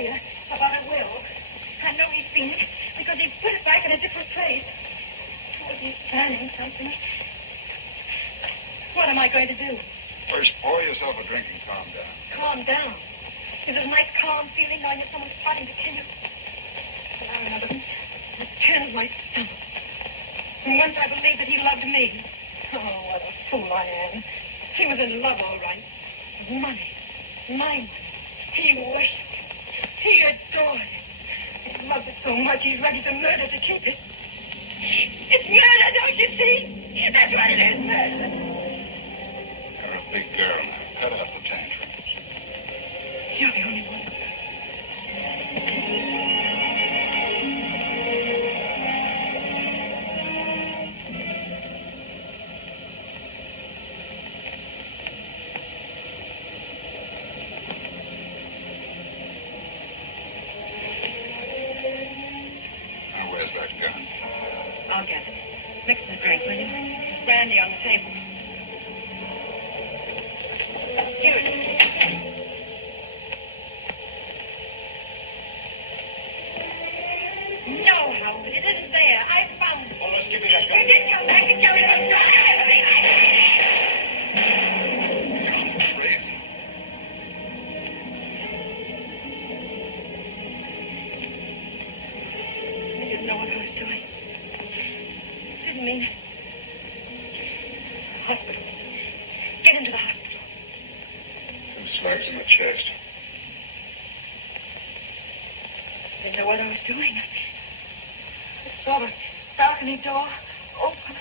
lawyer about a will. I know he's seen it because he put it back in a different place. Oh, he's planning something. What am I going to do? First, pour yourself a drink and calm down. Calm down. There's a nice calm feeling knowing that someone's plotting to kill you. But I remember him. It turns my stomach. And once I believed that he loved me. Oh, what a fool I am. He was in love, all right. With money. My money. He worshipped it. He adored it. He loved it so much he's ready to murder to keep it. It's murder, don't you see? That's what it is, murder. You're a big girl. Cut off the tantrums. You're the only one. Now, where's that gun? I'll get it. Mix the drink, will you? There's brandy on the table. Here it is. No, Howard, it isn't there. I found it. Well, let's give me that gun. You didn't come back and tell me to try everything I did. Crazy. I didn't know what I was doing. Didn't mean it. Hospital. Get him to the hospital. 2 slugs in the chest. Didn't know what I was doing. I saw the balcony door open.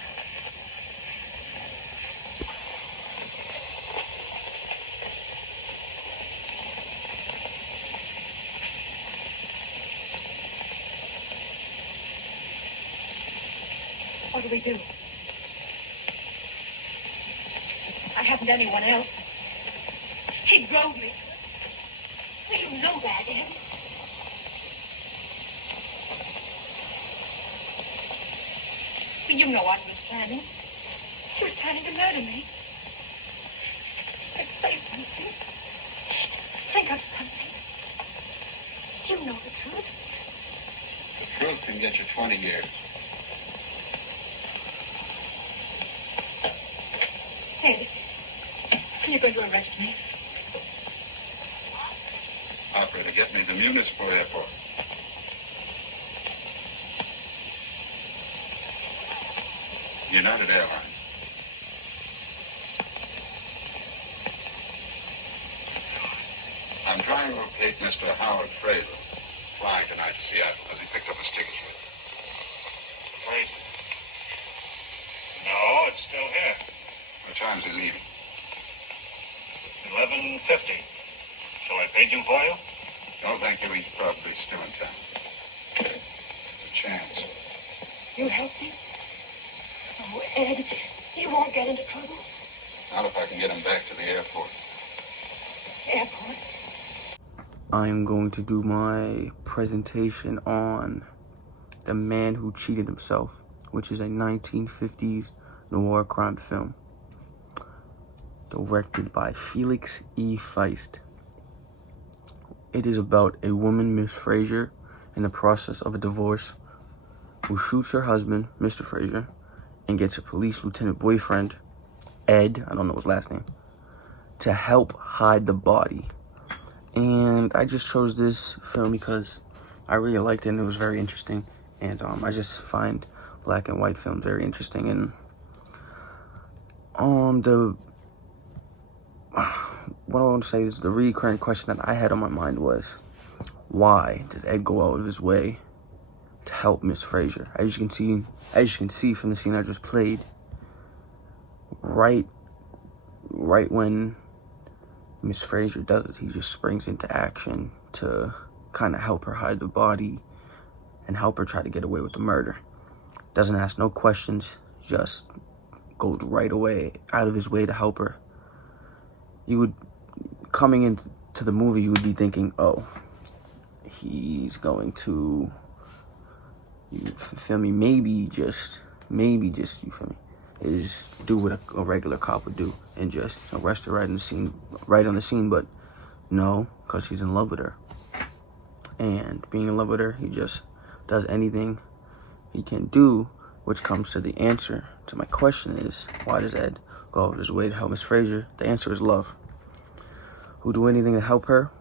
What do we do? I haven't anyone else. He drove me to it. Well, you know that, Ed. You know what he was planning. He was planning to murder me. Say something. Think of something. You know the truth. The truth can get you 20 years. Ed, you're going to arrest me. Operator, get me the municipal airport. United Airlines. I'm trying to locate Mr. Howard Frazer, flying tonight to Seattle as he picked up his ticket for it. Frazer? No, it's still here. What time's he leaving? 11:50. Shall I page him for you? No, thank you. He's probably still in town. There's a chance. You help me? Oh, Ed, you won't get into trouble. Not if I can get him back to the airport. Airport? I am going to do my presentation on The Man Who Cheated Himself, which is a 1950s noir crime film directed by Felix E. Feist. It is about a woman, Miss Frazer, in the process of a divorce, who shoots her husband, Mr. Frazer, and gets a police lieutenant boyfriend, Ed, I don't know his last name, to help hide the body. And I just chose this film because I really liked it and it was very interesting. And I just find black and white films very interesting. And what I want to say is the recurring question that I had on my mind was, why does Ed go out of his way to help Miss Frazer? As you can see from the scene I just played, right when Miss Frazer does it, he just springs into action to kind of help her hide the body and help her try to get away with the murder. Doesn't ask no questions, just goes right away out of his way to help her. Coming into the movie, you would be thinking, oh, he's going to, you feel me, maybe just, you feel me, is do what a regular cop would do and just arrest her right on the scene, but no, because he's in love with her. and being in love with her. He just does anything he can do, which comes to the answer to my question is, why does Ed go out of his way to help Miss Frazer? The answer is love. Who'll do anything to help her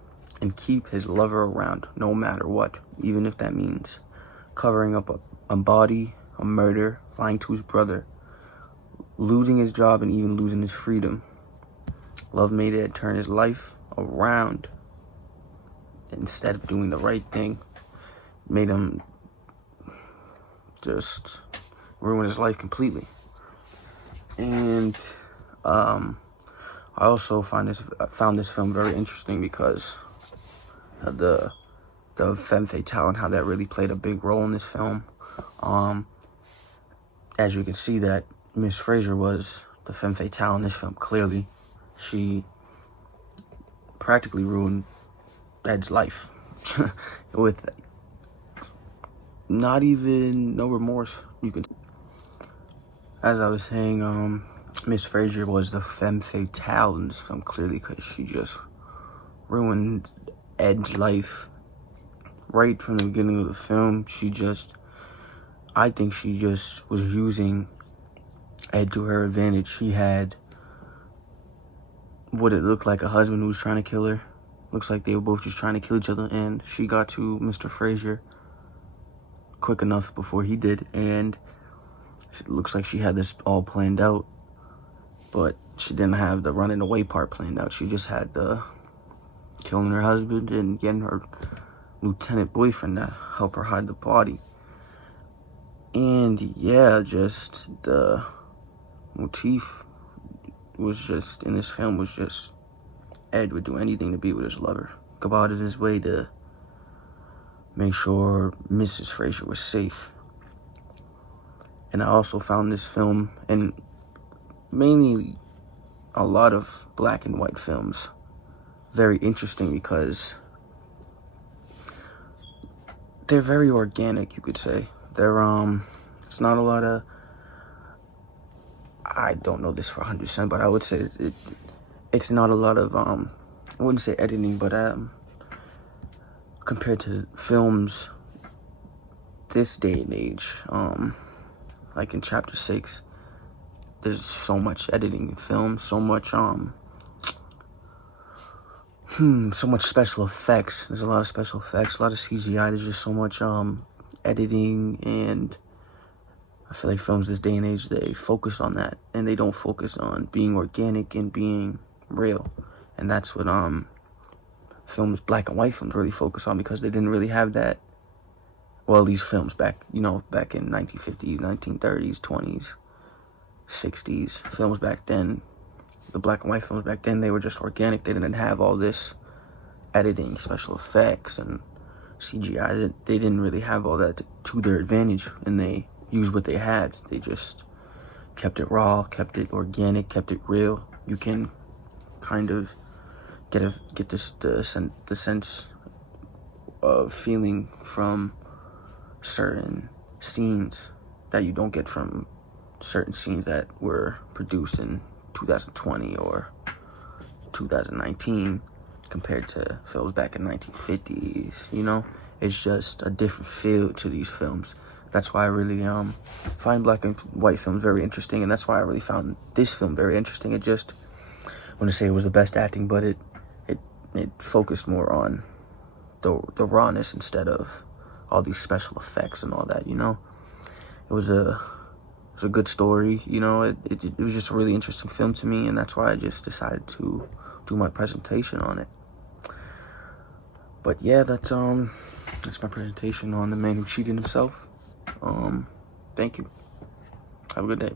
and keep his lover around, no matter what, even if that means covering up a body, a murder, lying to his brother, losing his job, and even losing his freedom. Love made Ed turn his life around. Instead of doing the right thing, made him just ruin his life completely. And I also found this film very interesting because of the femme fatale and how that really played a big role in this film. As you can see, that Miss Frazer was the femme fatale in this film. Clearly, she practically ruined Ed's life with not even no remorse. You can, as I was saying, Miss Frazer was the femme fatale in this film, clearly, because she just ruined Ed's life right from the beginning of the film. I think she just was using Ed to her advantage. She had what it looked like a husband who was trying to kill her. Looks like they were both just trying to kill each other, and she got to Mr. Frazer quick enough before he did, and it looks like she had this all planned out, but she didn't have the running away part planned out. She just had the killing her husband and getting her lieutenant boyfriend to help her hide the body. And yeah, just the motif was just, in this film, was just Ed would do anything to be with his lover. Go out of his way to make sure Mrs. Frazer was safe. And I also found this film, and mainly a lot of black and white films, very interesting because they're very organic, you could say. They're, it's not a lot of, I don't know this for 100%, but I would say it's not a lot of, I wouldn't say editing, but compared to films this day and age, like in Chapter 6, there's so much editing in film, so much special effects. There's a lot of special effects, a lot of CGI. There's just so much editing, and I feel like films this day and age, they focus on that, and they don't focus on being organic and being real. And that's what films, black and white films, really focus on, because they didn't really have that. Well, these films back in 1950s, 1930s, 20s, 60s, films back then, the black and white films back then, they were just organic. They didn't have all this editing, special effects, and CGI. They didn't really have all that to their advantage, and they used what they had. They just kept it raw, kept it organic, kept it real. You can kind of get the sense of feeling from certain scenes that you don't get from certain scenes that were produced in 2020 or 2019 compared to films back in 1950s. You know, it's just a different feel to these films. That's why I really find black and white films very interesting, and that's why I really found this film very interesting. It just, I want to say it was the best acting, but it focused more on the rawness instead of all these special effects and all that. You know, it was a good story. You know, it was just a really interesting film to me, and that's why I just decided to do my presentation on it. But yeah, that's my presentation on The Man Who Cheated Himself. Thank you. Have a good day.